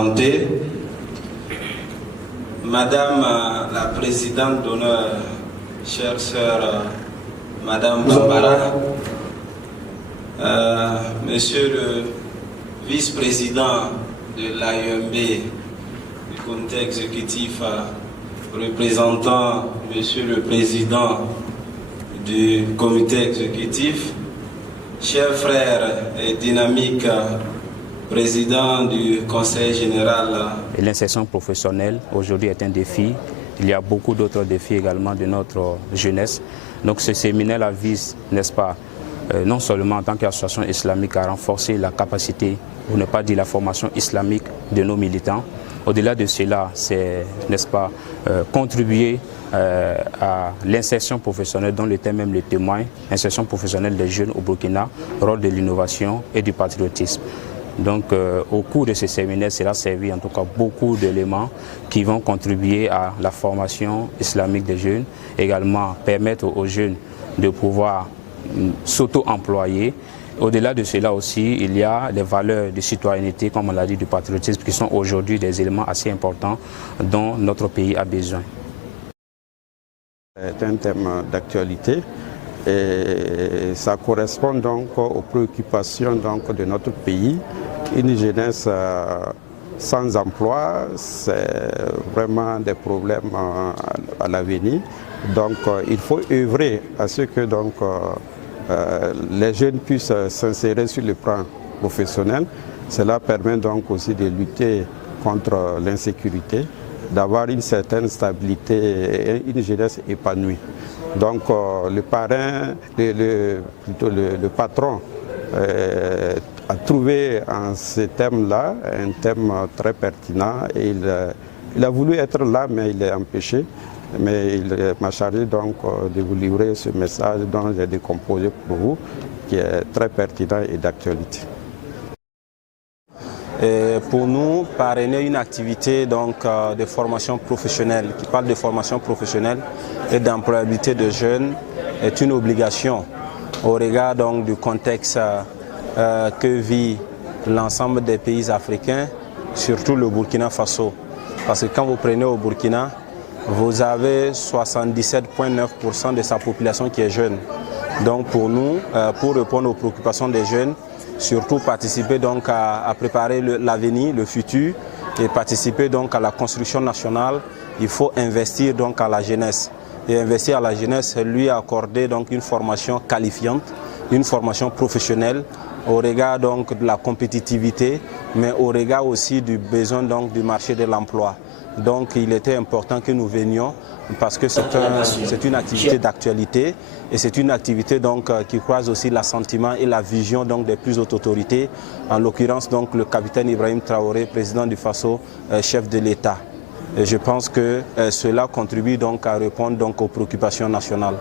présenter. Madame la présidente d'honneur, chère sœur Madame Bambara, Monsieur le vice-président de l'AEMB, du comité exécutif, représentant Monsieur le président du comité exécutif, chers frères et dynamiques, président du conseil général. L'insertion professionnelle aujourd'hui est un défi. Il y a beaucoup d'autres défis également de notre jeunesse. Donc ce séminaire vise, n'est-ce pas, non seulement en tant qu'association islamique à renforcer la capacité, pour ne pas dire la formation islamique de nos militants. Au-delà de cela, c'est, n'est-ce pas, contribuer à l'insertion professionnelle dont le thème même le témoigne, insertion professionnelle des jeunes au Burkina, rôle de l'innovation et du patriotisme. Donc au cours de ce séminaire, cela servit en tout cas beaucoup d'éléments qui vont contribuer à la formation islamique des jeunes, également permettre aux jeunes de pouvoir s'auto-employer. Au-delà de cela aussi, il y a les valeurs de citoyenneté, comme on l'a dit, du patriotisme, qui sont aujourd'hui des éléments assez importants dont notre pays a besoin. C'est un thème d'actualité et ça correspond donc aux préoccupations donc de notre pays. Une jeunesse sans emploi, c'est vraiment des problèmes à l'avenir. Donc il faut œuvrer à ce que donc, les jeunes puissent s'insérer sur le plan professionnel. Cela permet donc aussi de lutter contre l'insécurité, d'avoir une certaine stabilité et une jeunesse épanouie. Donc le parrain, le patron a trouvé en ce thème-là un thème très pertinent et il a voulu être là mais il est empêché. Mais il m'a chargé donc de vous livrer ce message dont j'ai décomposé pour vous, qui est très pertinent et d'actualité. Pour nous, parrainer une activité donc, de formation professionnelle, qui parle de formation professionnelle et d'employabilité de jeunes, est une obligation au regard donc, du contexte que vit l'ensemble des pays africains, surtout le Burkina Faso. Parce que quand vous prenez au Burkina, vous avez 77,9% de sa population qui est jeune. Donc pour nous, pour répondre aux préoccupations des jeunes, surtout participer donc à préparer l'avenir, le futur, et participer donc à la construction nationale, il faut investir donc à la jeunesse. Et investir à la jeunesse, c'est lui accorder donc une formation qualifiante, une formation professionnelle, au regard donc de la compétitivité, mais au regard aussi du besoin donc du marché de l'emploi. Donc il était important que nous venions parce que c'est une activité d'actualité et c'est une activité donc, qui croise aussi l'assentiment et la vision donc, des plus hautes autorités, en l'occurrence donc le capitaine Ibrahim Traoré, président du Faso, chef de l'État. Et je pense que cela contribue donc à répondre donc, aux préoccupations nationales.